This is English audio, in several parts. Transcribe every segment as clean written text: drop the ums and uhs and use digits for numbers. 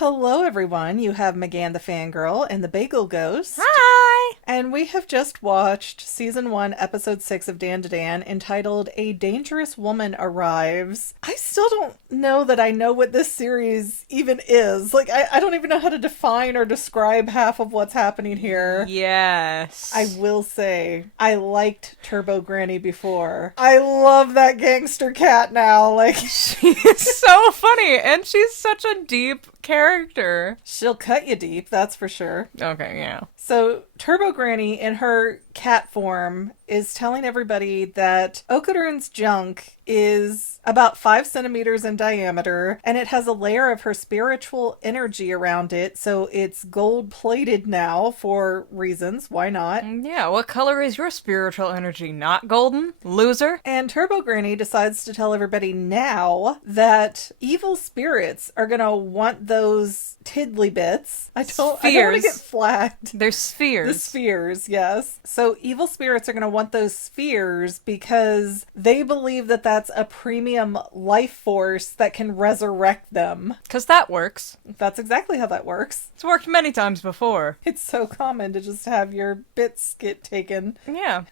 Hello, everyone. You have Megan the Fangirl and the Bagel Ghost. Hi! And we have just watched Season 1, Episode 6 of DanDaDan, entitled A Dangerous Woman Arrives. I still don't know that I know what this series even is. I don't even know how to define or describe half of what's happening here. Yes. I will say, I liked Turbo Granny before. I love that gangster cat now. She's so funny, and she's such a deep character. She'll cut you deep, that's for sure. Okay, yeah. So, Turbo Granny, in her cat form, is telling everybody that Okarune's junk is about 5 centimeters in diameter, and it has a layer of her spiritual energy around it, so it's gold-plated now for reasons. Why not? Yeah, what color is your spiritual energy? Not golden? Loser? And Turbo Granny decides to tell everybody now that evil spirits are gonna want those tiddly bits. I don't want to get flagged. They're spheres. The spheres, yes. So evil spirits are going to want those spheres because they believe that that's a premium life force that can resurrect them. Because that works. That's exactly how that works. It's worked many times before. It's so common to just have your bits get taken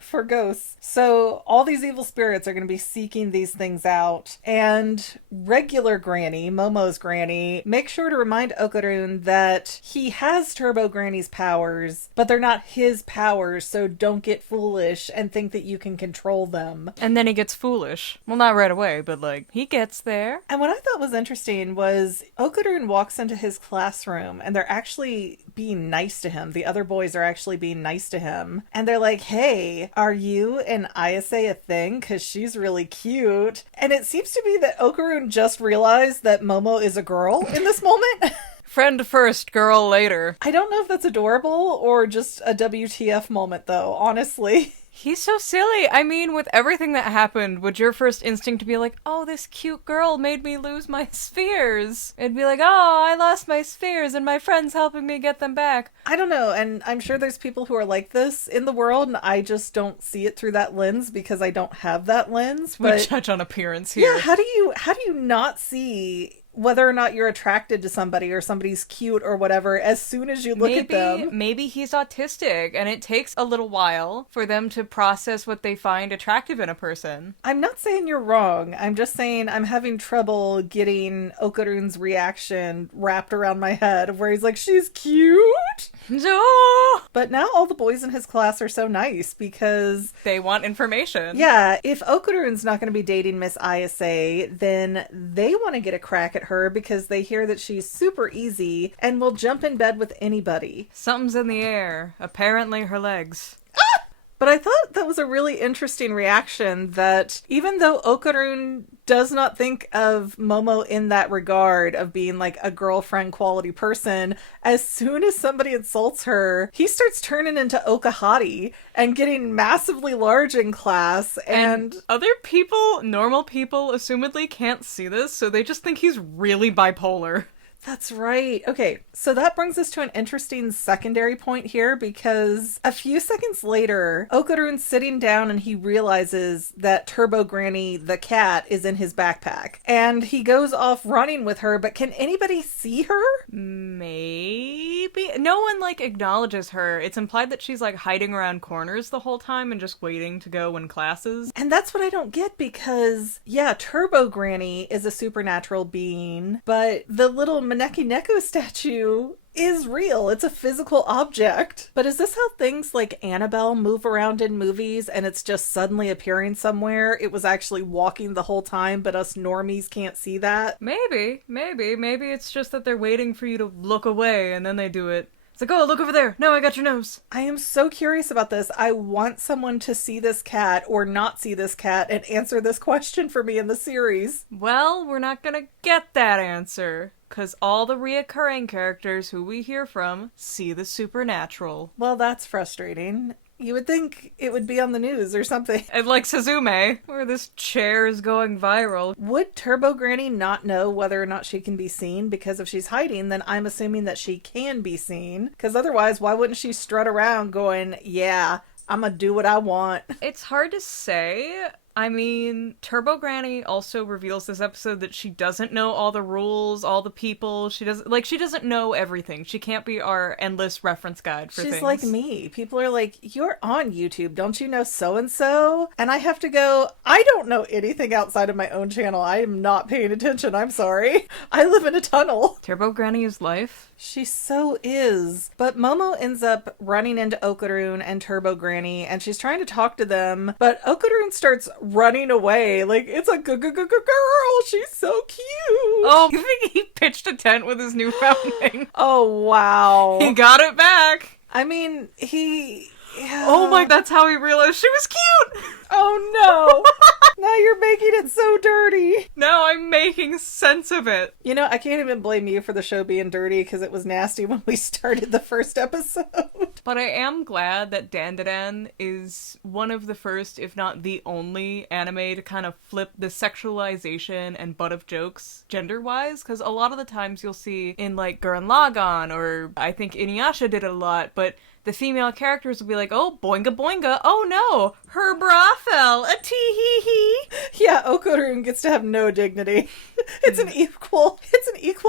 for ghosts. So all these evil spirits are going to be seeking these things out. And regular Granny, Momo's Granny, make sure to remind Okarune that he has Turbo Granny's powers, but they're not his powers, so don't get foolish and think that you can control them. And then he gets foolish. Well, not right away, but he gets there. And what I thought was interesting was Okarune walks into his classroom and they're actually being nice to him. The other boys are actually being nice to him. And they're like, hey, are you and Ayase a thing? Because she's really cute. And it seems to be that Okarune just realized that Momo is a girl in this moment. Friend first, girl later. I don't know if that's adorable or just a WTF moment, though, honestly. He's so silly. I mean, with everything that happened, would your first instinct be like, oh, this cute girl made me lose my spheres? It'd be like, oh, I lost my spheres and my friend's helping me get them back. I don't know, and I'm sure there's people who are like this in the world, and I just don't see it through that lens because I don't have that lens. But we judge on appearance here. Yeah, how do you not see whether or not you're attracted to somebody or somebody's cute or whatever as soon as you look at them? Maybe he's autistic and it takes a little while for them to process what they find attractive in a person. I'm not saying you're wrong. I'm just saying I'm having trouble getting Okarune's reaction wrapped around my head where he's like, she's cute? No! But now all the boys in his class are so nice because they want information. Yeah, if Okarune's not going to be dating Miss Ayase, then they want to get a crack at her because they hear that she's super easy and will jump in bed with anybody. Something's in the air. Apparently her legs. But I thought that was a really interesting reaction that even though Okarune does not think of Momo in that regard of being like a girlfriend quality person, as soon as somebody insults her, he starts turning into Okahati and getting massively large in class. And other people, normal people, assumedly can't see this, so they just think he's really bipolar. That's right. Okay, so that brings us to an interesting secondary point here because a few seconds later, Okarune's sitting down and he realizes that Turbo Granny, the cat, is in his backpack. And he goes off running with her, but can anybody see her? Maybe. No one, acknowledges her. It's implied that she's, hiding around corners the whole time and just waiting to go in classes. And that's what I don't get because, yeah, Turbo Granny is a supernatural being, but the little Maneki Neko statue is real. It's a physical object. But is this how things like Annabelle move around in movies and it's just suddenly appearing somewhere? It was actually walking the whole time, but us normies can't see that? Maybe it's just that they're waiting for you to look away and then they do it. It's like, oh, look over there. No, I got your nose. I am so curious about this. I want someone to see this cat or not see this cat and answer this question for me in the series. Well, we're not gonna get that answer. Because all the reoccurring characters who we hear from see the supernatural. Well, that's frustrating. You would think it would be on the news or something. And like Suzume, where this chair is going viral. Would Turbo Granny not know whether or not she can be seen? Because if she's hiding, then I'm assuming that she can be seen. Because otherwise, why wouldn't she strut around going, yeah, I'm gonna do what I want? It's hard to say. I mean, Turbo Granny also reveals this episode that she doesn't know all the rules, all the people. She doesn't know everything. She can't be our endless reference guide for things. She's like me. People are like, you're on YouTube. Don't you know so-and-so? And I have to go, I don't know anything outside of my own channel. I am not paying attention. I'm sorry. I live in a tunnel. Turbo Granny is life. She so is. But Momo ends up running into Okaroon and Turbo Granny, and she's trying to talk to them, but Okaroon starts running away. Like, it's a girl. She's so cute. Oh, you think he pitched a tent with his newfound name? Oh, wow. He got it back. I mean, yeah. Oh my, that's how he realized she was cute. Oh no. Now you're making it so dirty. Now I'm making sense of it. You know, I can't even blame you for the show being dirty because it was nasty when we started the first episode. But I am glad that DanDaDan is one of the first, if not the only, anime to kind of flip the sexualization and butt of jokes gender-wise, because a lot of the times you'll see in like Gurren Lagann, or I think Inuyasha did it a lot, but the female characters will be like, oh, boinga boinga, oh no, her bra fell, a tee-hee-hee. Yeah, Okaroon gets to have no dignity. It's an equal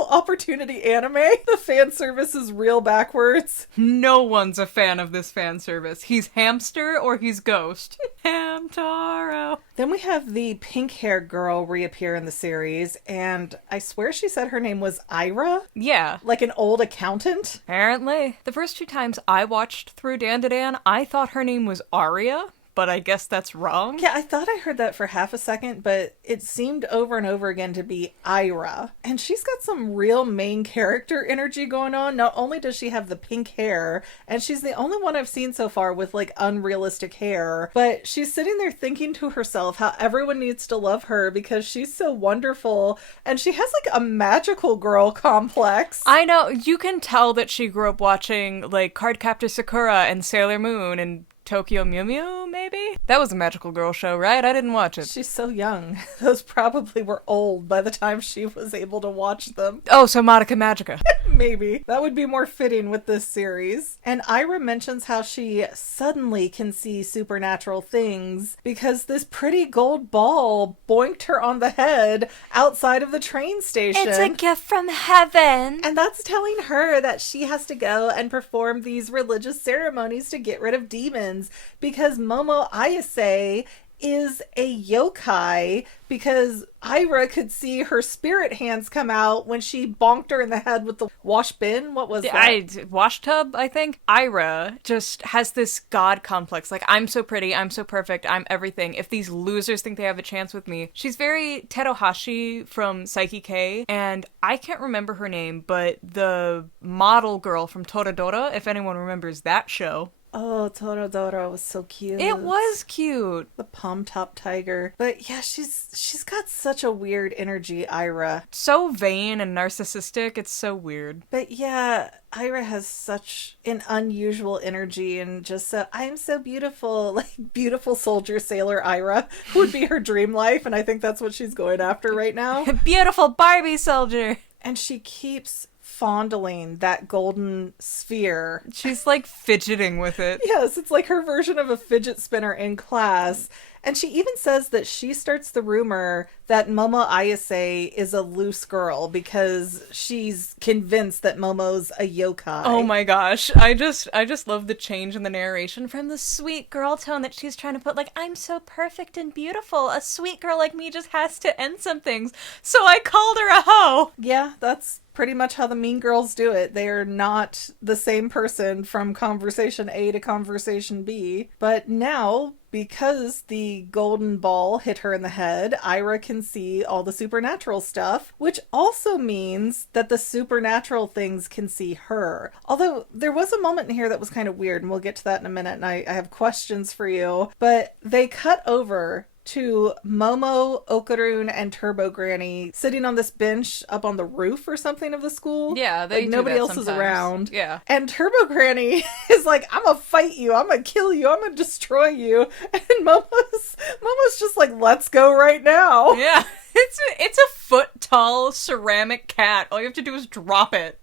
opportunity anime. The fan service is real backwards. No one's a fan of this fan service. He's hamster or he's ghost. Hamtaro. Then we have the pink hair girl reappear in the series, and I swear she said her name was Ira? Yeah. Like an old accountant? Apparently. The first 2 times I watched through DanDaDan, I thought her name was Aria, but I guess that's wrong. Yeah, I thought I heard that for half a second, but it seemed over and over again to be Ira. And she's got some real main character energy going on. Not only does she have the pink hair, and she's the only one I've seen so far with like unrealistic hair, but she's sitting there thinking to herself how everyone needs to love her because she's so wonderful, and she has like a magical girl complex. I know, you can tell that she grew up watching like Cardcaptor Sakura and Sailor Moon and Tokyo Mew Mew, maybe? That was a magical girl show, right? I didn't watch it. She's so young. Those probably were old by the time she was able to watch them. Oh, so Madoka Magica. Maybe. That would be more fitting with this series. And Ira mentions how she suddenly can see supernatural things because this pretty gold ball boinked her on the head outside of the train station. It's a gift from heaven. And that's telling her that she has to go and perform these religious ceremonies to get rid of demons because Momo Ayase is a yokai because Ira could see her spirit hands come out when she bonked her in the head with the wash bin. What was that? Wash tub, I think. Ira just has this god complex. Like, I'm so pretty, I'm so perfect, I'm everything. If these losers think they have a chance with me. She's very Teruhashi from Psyche K, and I can't remember her name, but the model girl from Toradora, if anyone remembers that show. Oh, Toradora was so cute. It was cute. The palm-top tiger. But yeah, she's got such a weird energy, Ira. So vain and narcissistic, it's so weird. But yeah, Ira has such an unusual energy and just so, I'm so beautiful. Like, beautiful soldier sailor Ira would be her dream life, and I think that's what she's going after right now. Beautiful Barbie soldier. And she keeps fondling that golden sphere. She's like fidgeting with it. Yes, it's like her version of a fidget spinner in class. And she even says that she starts the rumor that Momo Ayase is a loose girl because she's convinced that Momo's a yokai. Oh my gosh. I just love the change in the narration from the sweet girl tone that she's trying to put, like, I'm so perfect and beautiful. A sweet girl like me just has to end some things. So I called her a hoe. Yeah, that's pretty much how the mean girls do it. They are not the same person from conversation A to conversation B. But now, because the golden ball hit her in the head, Ira can see all the supernatural stuff, which also means that the supernatural things can see her. Although there was a moment in here that was kind of weird, and we'll get to that in a minute, and I have questions for you. But they cut over to Momo, Okaroon, and Turbo Granny sitting on this bench up on the roof or something of the school. Yeah, they do nobody that else sometimes. is around. Yeah. And Turbo Granny is like, I'm gonna fight you, I'm gonna kill you, I'm gonna destroy you. And Momo's just like, let's go right now. Yeah. It's a foot tall ceramic cat. All you have to do is drop it.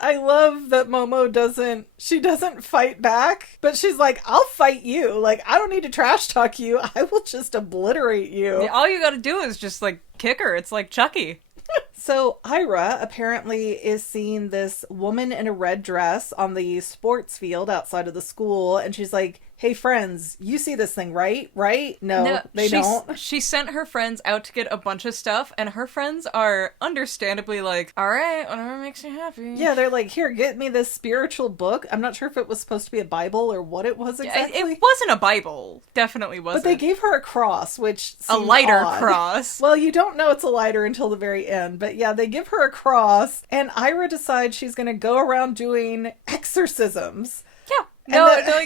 I love that Momo doesn't fight back, but she's like, I'll fight you. Like, I don't need to trash talk you. I will just obliterate you. Yeah, all you gotta do is just, like, kick her. It's like Chucky. So Ira apparently is seeing this woman in a red dress on the sports field outside of the school, and she's like, hey friends, you see this thing, right? Right? No, they don't. She sent her friends out to get a bunch of stuff, and her friends are understandably like, alright, whatever makes you happy. Yeah, they're like, here, get me this spiritual book. I'm not sure if it was supposed to be a Bible or what it was exactly. It wasn't a Bible. Definitely wasn't. But they gave her a cross, which seemed a lighter odd. Cross. Well, you don't know it's a lighter until the very end. But yeah, they give her a cross, and Ira decides she's going to go around doing exorcisms. Yeah.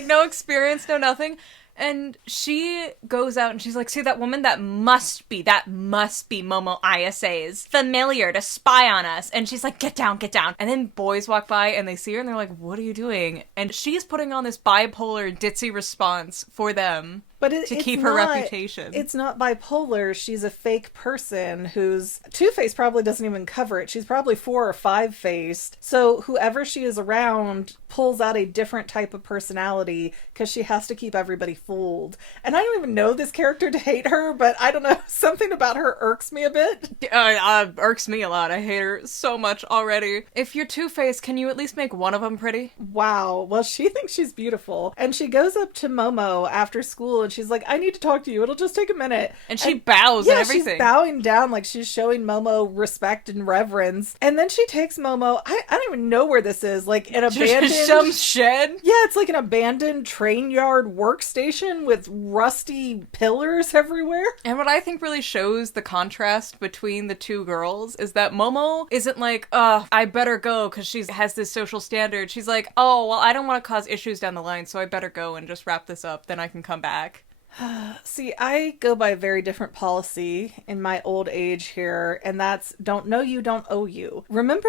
No experience, no nothing. And she goes out and she's like, see that woman? That must be Momo Ayase's familiar to spy on us. And she's like, get down. And then boys walk by and they see her and they're like, what are you doing? And she's putting on this bipolar ditzy response for them. But to keep her reputation. It's not bipolar. She's a fake person who's... Two-Face probably doesn't even cover it. She's probably 4 or 5-faced. So whoever she is around pulls out a different type of personality because she has to keep everybody fooled. And I don't even know this character to hate her, but I don't know. Something about her irks me a bit. Irks me a lot. I hate her so much already. If you're Two-Face, can you at least make one of them pretty? Wow. Well, she thinks she's beautiful. And she goes up to Momo after school and she's like, I need to talk to you. It'll just take a minute. And she bows and everything. Yeah, she's bowing down like she's showing Momo respect and reverence. And then she takes Momo, I don't even know where this is, like an abandoned... Some shed? Yeah, it's like an abandoned train yard workstation with rusty pillars everywhere. And what I think really shows the contrast between the two girls is that Momo isn't like, I better go because she has this social standard. She's like, oh, well, I don't want to cause issues down the line, so I better go and just wrap this up. Then I can come back. See, I go by a very different policy in my old age here, and that's don't know you, don't owe you. Remember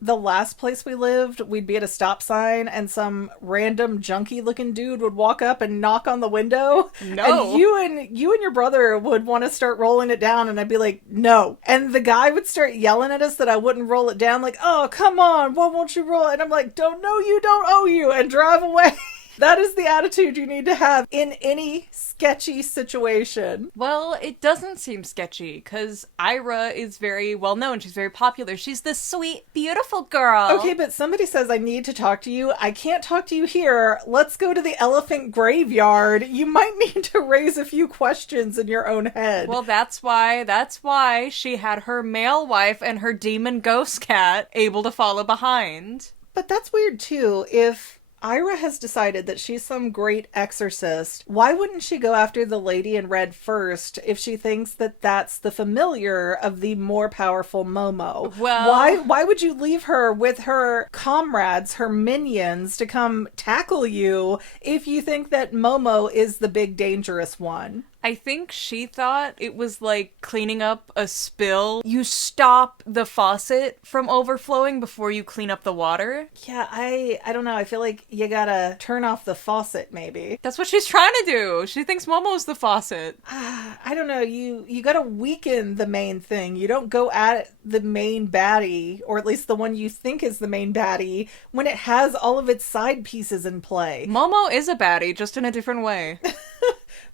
the last place we lived, we'd be at a stop sign and some random junky looking dude would walk up and knock on the window? No. And you and your brother would want to start rolling it down, and I'd be like, no. And the guy would start yelling at us that I wouldn't roll it down, like, oh, come on, why won't you roll it? And I'm like, don't know you, don't owe you, and drive away. That is the attitude you need to have in any sketchy situation. Well, it doesn't seem sketchy, because Ira is very well known. She's very popular. She's the sweet, beautiful girl. Okay, but somebody says, I need to talk to you. I can't talk to you here. Let's go to the elephant graveyard. You might need to raise a few questions in your own head. Well, that's why she had her male wife and her demon ghost cat able to follow behind. But that's weird, too. If Ira has decided that she's some great exorcist, why wouldn't she go after the lady in red first if she thinks that that's the familiar of the more powerful Momo? Well, why would you leave her with her comrades, her minions, to come tackle you if you think that Momo is the big dangerous one? I think she thought it was like cleaning up a spill. You stop the faucet from overflowing before you clean up the water. Yeah, I don't know. I feel like you gotta turn off the faucet, maybe. That's what she's trying to do. She thinks Momo's the faucet. I don't know. You gotta weaken the main thing. You don't go at the main baddie, or at least the one you think is the main baddie, when it has all of its side pieces in play. Momo is a baddie, just in a different way.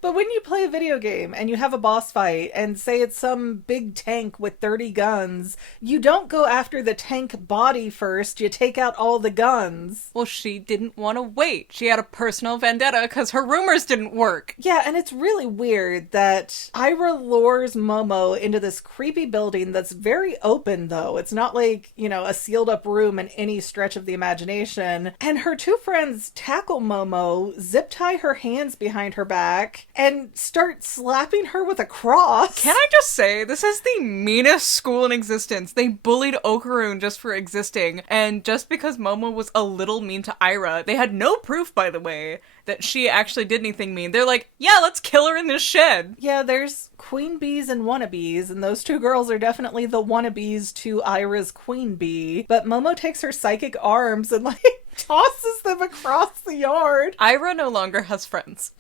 But when you play a video game and you have a boss fight and say it's some big tank with 30 guns, you don't go after the tank body first, you take out all the guns. Well, she didn't want to wait. She had a personal vendetta because her rumors didn't work. Yeah, and it's really weird that Ira lures Momo into this creepy building that's very open, though. It's not like, a sealed up room in any stretch of the imagination. And her two friends tackle Momo, zip tie her hands behind her back, and start slapping her with a cross. Can I just say, this is the meanest school in existence. They bullied Okaroon just for existing, and just because Momo was a little mean to Ira, they had no proof, by the way, that she actually did anything mean. They're like, yeah, let's kill her in this shed. Yeah, there's queen bees and wannabes, and those two girls are definitely the wannabes to Ira's queen bee. But Momo takes her psychic arms and, like, tosses them across the yard. Ira no longer has friends.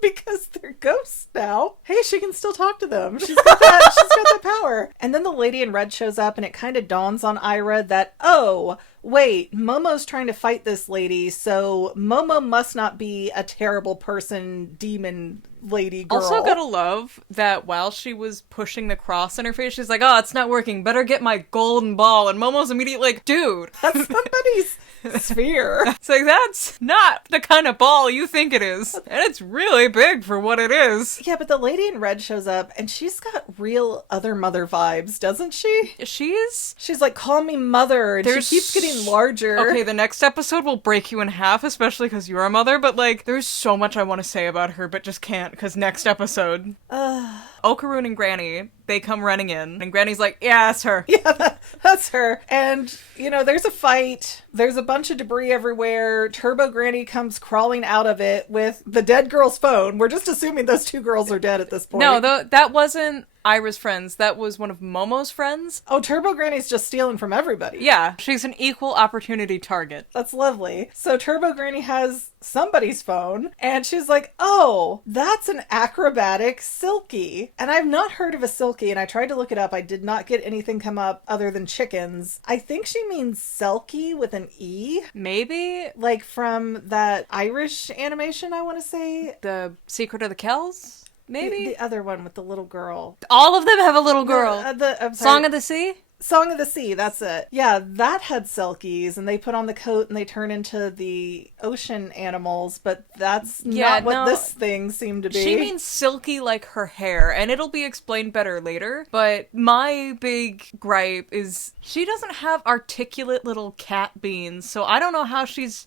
Because they're ghosts now. Hey, she can still talk to them. She's got that power. And then the lady in red shows up, and it kind of dawns on Ira that, oh, wait, Momo's trying to fight this lady, so Momo must not be a terrible person, demon lady girl. Also gotta love that while she was pushing the cross in her face, she's like, oh, it's not working. Better get my golden ball. And Momo's immediately like, dude. That's somebody's sphere. It's like, that's not the kind of ball you think it is. And it's really big for what it is. Yeah, but the lady in red shows up, and she's got real other mother vibes, doesn't she? She's like, call me mother, and she keeps getting larger. Okay, the next episode will break you in half, especially because you're a mother, but, like, there's so much I want to say about her, but just can't, because next episode... Okaroon and Granny, they come running in, and Granny's like, yeah, that's her. Yeah, that's her. And, you know, there's a fight. There's a bunch of debris everywhere. Turbo Granny comes crawling out of it with the dead girl's phone. We're just assuming those two girls are dead at this point. No, that wasn't Ira's friends. That was one of Momo's friends. Oh, Turbo Granny's just stealing from everybody. Yeah, she's an equal opportunity target. That's lovely. So Turbo Granny has somebody's phone, and she's like, oh, that's an Acrobatic Silky. And I've not heard of a Silky, and I tried to look it up. I did not get anything come up other than chickens. I think she means Selkie with an E. Maybe? Like from that Irish animation, I want to say. The Secret of the Kells? Maybe? The other one with the little girl. All of them have a little girl. Song of the Sea? Song of the Sea, that's it. Yeah, that had Selkies, and they put on the coat and they turn into the ocean animals, but that's not what this thing seemed to be. She means silky like her hair, and it'll be explained better later, but my big gripe is she doesn't have articulate little cat beans, so I don't know how she's...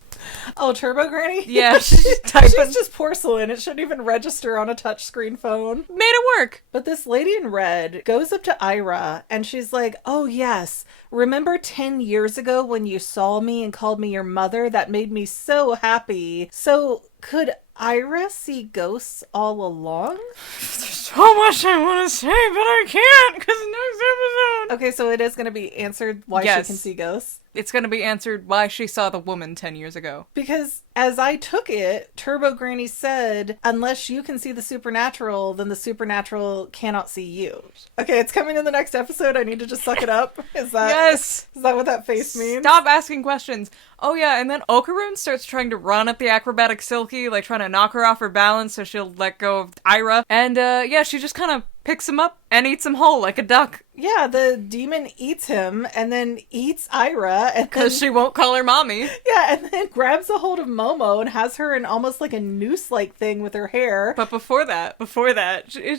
Oh, Turbo Granny? Yeah, she's just porcelain. It shouldn't even register on a touchscreen phone. Made it work! But this lady in red goes up to Ira, and she's like, oh yes, remember 10 years ago when you saw me and called me your mother? That made me so happy. So could Ira see ghosts all along? There's so much I want to say, but I can't because next episode. Okay, so it is going to be answered why she can see ghosts. It's going to be answered why she saw the woman 10 years ago. Because as I took it, Turbo Granny said, unless you can see the supernatural, then the supernatural cannot see you. Okay, it's coming in the next episode. I need to just suck it up. Is that what that face means? Stop asking questions. Oh yeah, and then Okaroon starts trying to run at the Acrobatic Silky, like trying to knock her off her balance so she'll let go of Ira. And she just kind of picks him up and eats him whole like a duck. Yeah, the demon eats him and then eats Ira. Because she won't call her mommy. Yeah, and then grabs a hold of Momo and has her in almost like a noose-like thing with her hair. But before that,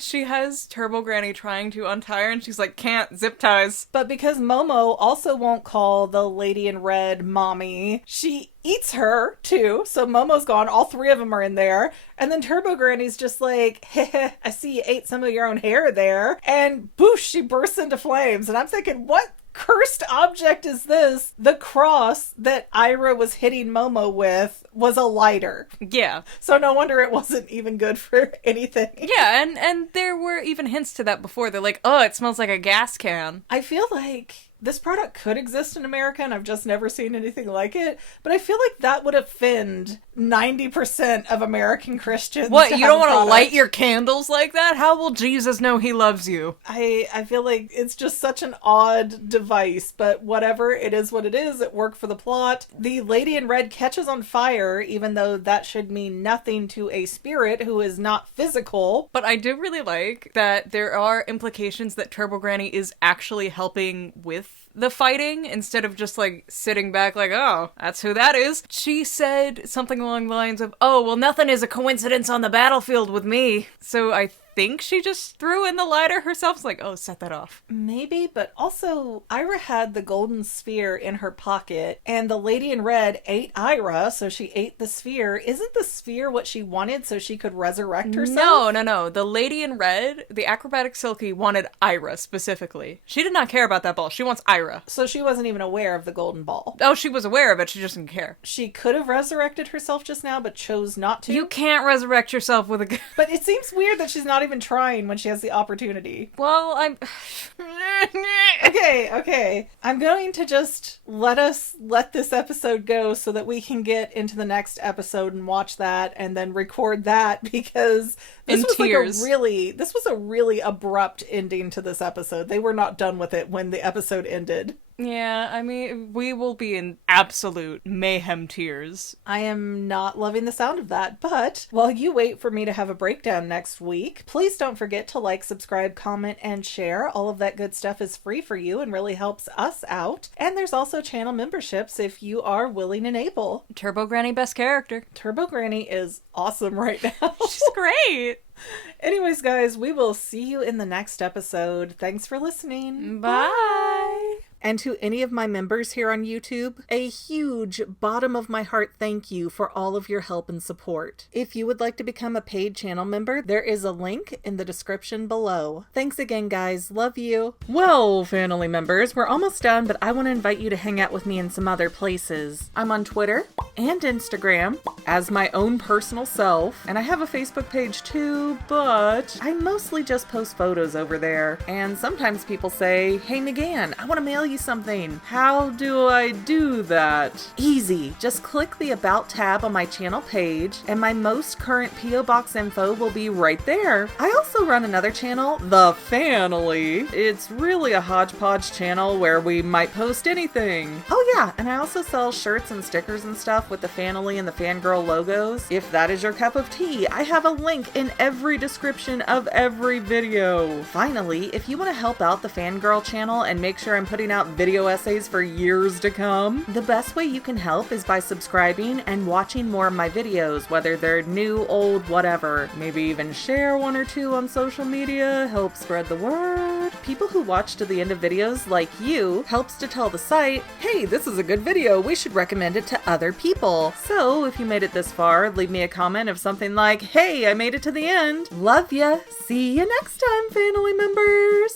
she has Turbo Granny trying to untie her and she's like, can't, zip ties. But because Momo also won't call the lady in red mommy, she eats her too. So Momo's gone. All three of them are in there. And then Turbo Granny's just like, heh, I see you ate some of your own hair there. And boosh, she bursts into flames. And I'm thinking, what cursed object is this? The cross that Ira was hitting Momo with was a lighter. Yeah. So no wonder it wasn't even good for anything. Yeah, and there were even hints to that before. They're like, oh, it smells like a gas can. I feel like this product could exist in America, and I've just never seen anything like it. But I feel like that would offend 90% of American Christians. What, you don't want to light your candles like that? How will Jesus know he loves you? I feel like it's just such an odd device, but whatever, it is what it is. It worked for the plot. The lady in red catches on fire, even though that should mean nothing to a spirit who is not physical. But I do really like that there are implications that Turbo Granny is actually helping with the fighting instead of just like sitting back like, oh, that's who that is. She said something along the lines of, oh, well, nothing is a coincidence on the battlefield with me. So I think she just threw in the lighter herself. It's like, oh, set that off. Maybe, but also Ira had the golden sphere in her pocket, and the lady in red ate Ira, so she ate the sphere. Isn't the sphere what she wanted so she could resurrect herself? No. The lady in red, the Acrobatic Silky, wanted Ira specifically. She did not care about that ball. She wants Ira. So she wasn't even aware of the golden ball. Oh, she was aware of it. She just didn't care. She could have resurrected herself just now, but chose not to. You can't resurrect yourself with a... But it seems weird that she's not even trying when she has the opportunity. Well, I'm... Okay. I'm going to just let this episode go so that we can get into the next episode and watch that and then record that, because this was a really abrupt ending to this episode. They were not done with it when the episode ended. Yeah, I mean, we will be in absolute mayhem tears. I am not loving the sound of that, but while you wait for me to have a breakdown next week, please don't forget to like, subscribe, comment, and share. All of that good stuff is free for you and really helps us out. And there's also channel memberships if you are willing and able. Turbo Granny, best character. Turbo Granny is awesome right now. She's great. Anyways, guys, we will see you in the next episode. Thanks for listening. Bye. And to any of my members here on YouTube, a huge bottom of my heart thank you for all of your help and support. If you would like to become a paid channel member, there is a link in the description below. Thanks again, guys. Love you. Well, family members, we're almost done, but I want to invite you to hang out with me in some other places. I'm on Twitter and Instagram as my own personal self, and I have a Facebook page too, but I mostly just post photos over there. And sometimes people say, hey, McGann, I want to mail you something. How do I do that? Easy. Just click the About tab on my channel page, and my most current P.O. Box info will be right there. I also run another channel, The Family. It's really a hodgepodge channel where we might post anything. Oh yeah, and I also sell shirts and stickers and stuff with the Family and the Fangirl logos. If that is your cup of tea, I have a link in every description of every video. Finally, if you want to help out the Fangirl channel and make sure I'm putting out video essays for years to come, the best way you can help is by subscribing and watching more of my videos, whether they're new, old, whatever. Maybe even share one or two on social media, help spread the word. People who watch to the end of videos, like you, helps to tell the site, hey, this is a good video, we should recommend it to other people. So if you made it this far, leave me a comment of something like, hey, I made it to the end. Love ya. See you next time, family members.